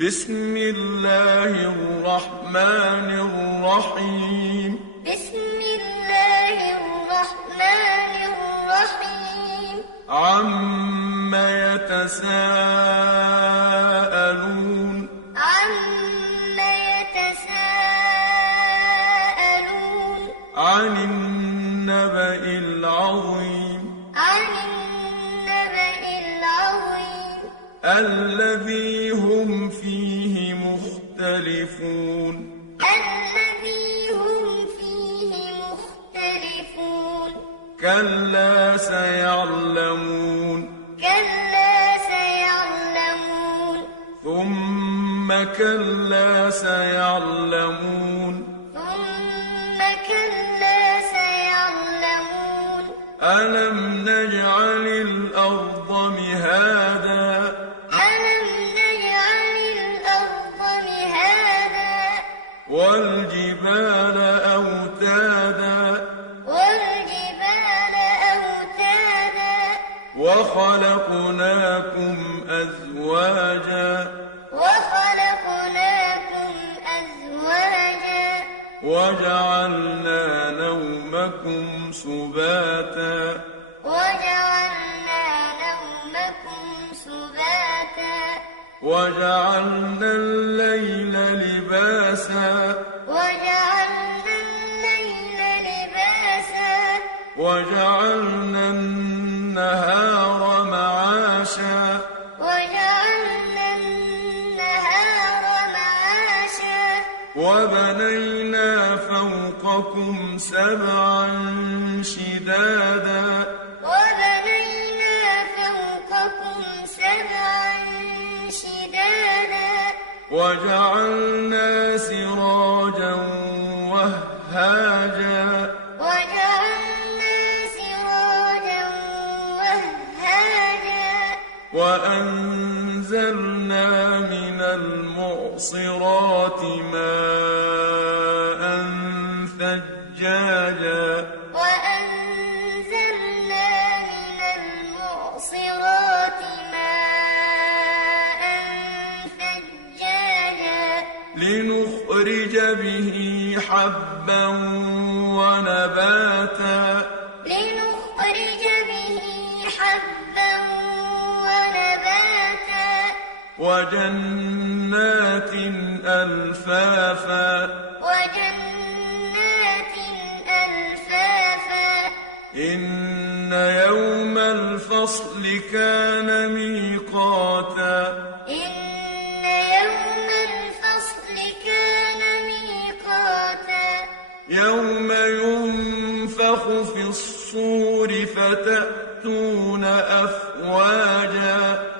بسم الله الرحمن الرحيم بسم الله الرحمن الرحيم عم يتساءلون عن النبأ العظيم الذي هم فيه مختلفون كلا سيعلمون ثم كلا سيعلمون ألم نجعل الأرض مهادا والجبال أوتادا وخلقناكم أزواجا وجعلنا نومكم سباتا وجعلنا الليل لباسا وجعلنا النهار معاشا وبنينا فوقكم سبعا شدادا وجعلنا سراجا وهاجا وأنزلنا من المعصرات ماء ثجاجا لنخرج به حبا ونباتا وجنات ألفافا إن يوم الفصل كان ميقاتا يوم ينفخ في الصور فتأتون أفواجا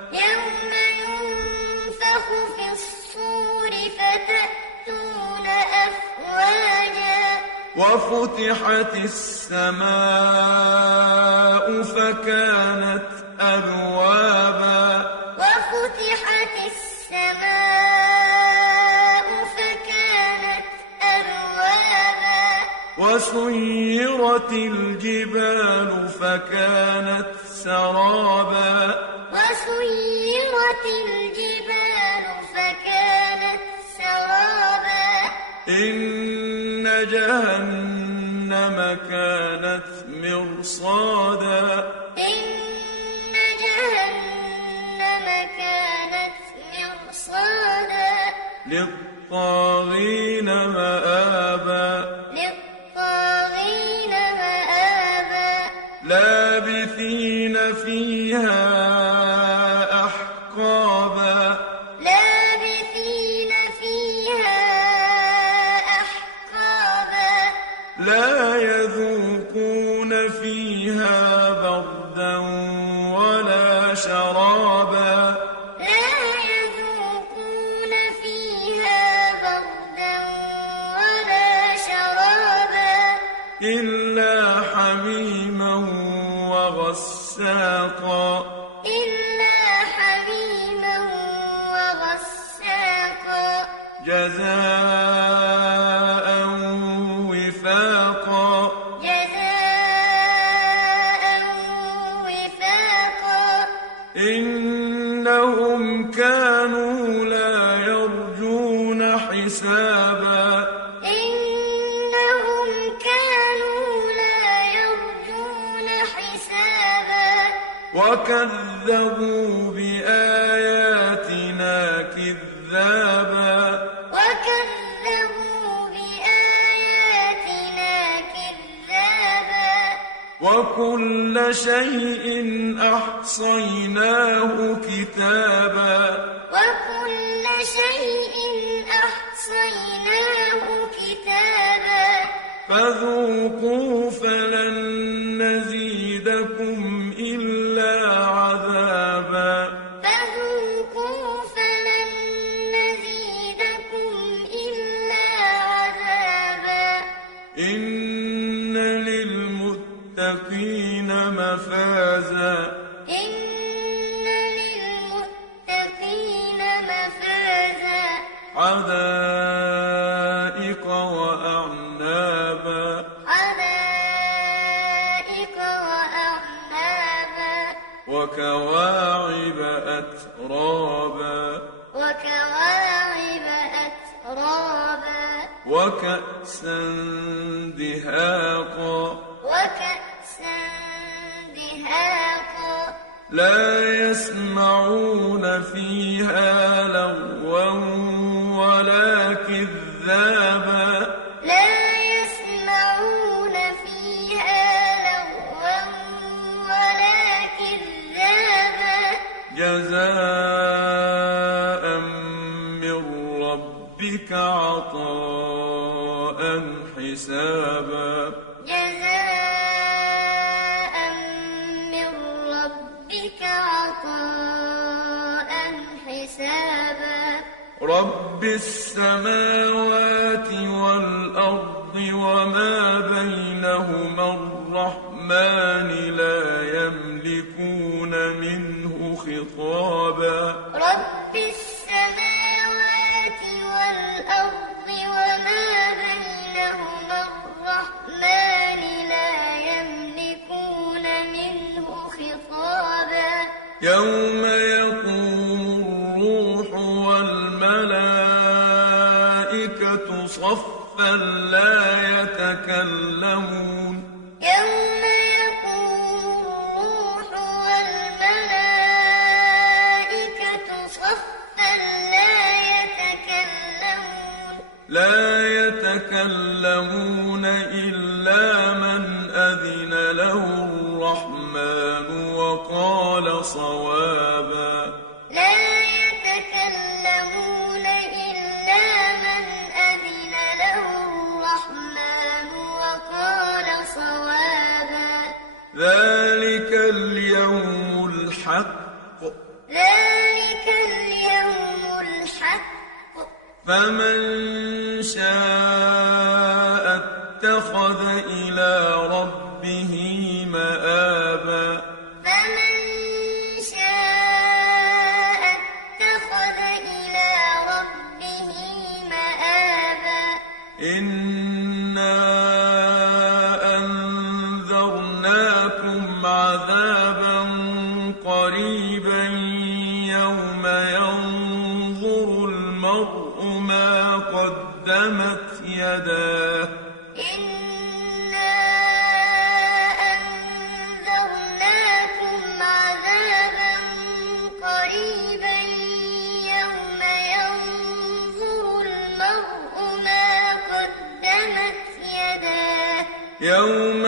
وفتحت السماء فكانت أبوابا وسيرت الجبال فكانت سرابا إن جهنم كانت مرصادا للطاغين مآبا لابثين فيها أحقابا لا يذوقون فيها بردا ولا شرابا إلا حميما وغساقا جزاء وفاقا إنهم كانوا لا يرجون حسابا إنهم كانوا لا يرجون حسابا وكذبوا بآياتنا كذابا وكل شيء أحصيناه كتابا فذوقوا فلن نزيدكم إلا عذابا إن للمتقين مفازا حدائق وأعنابا وكواعب أترابا وكأسا دهاقا لا يسمعون فيها لغوا ولا كذابا جزاء من ربك عطاء حسابا رب السماوات والأرض وما بينهما الرحمن لا يملكون منه خطابا رب السماوات والأرض وما بينهما الرحمن لا يملكون منه خطابا يوم يقوم الروح والملائكة صفا لا يتكلمون إلا من أذن له الرحمن وقال صوابا ذلك اليوم الحق فمن شاء اتخذ إلى ربه مآبا إنا أنذرناكم عذابا قريبا يوم ينظر المرء ما قدمت يداه يوم